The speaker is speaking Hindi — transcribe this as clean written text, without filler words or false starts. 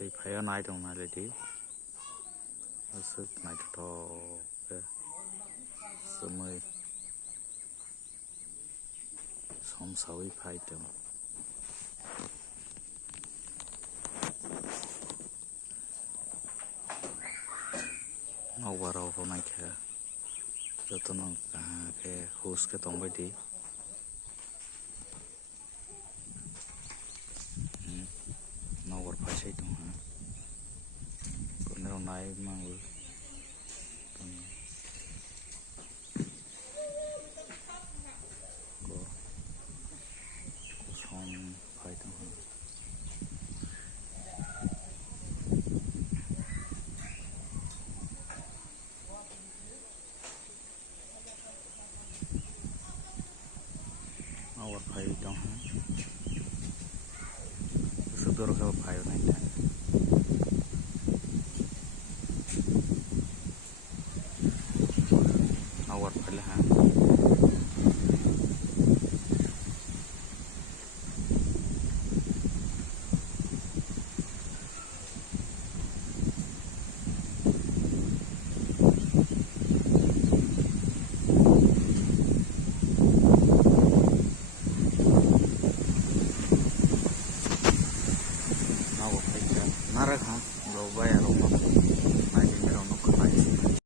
दै फाया नाय दं नालाय दी असुक नाय तो के समय समसावी फाय दं नौबाराव होनाय के जतन के हुस के तंग बायदि नौबार फायसै दं कोने नाय मांगो को सम फाय दं नौबार फाय दं सुदर के फाय नाय नौबार फायले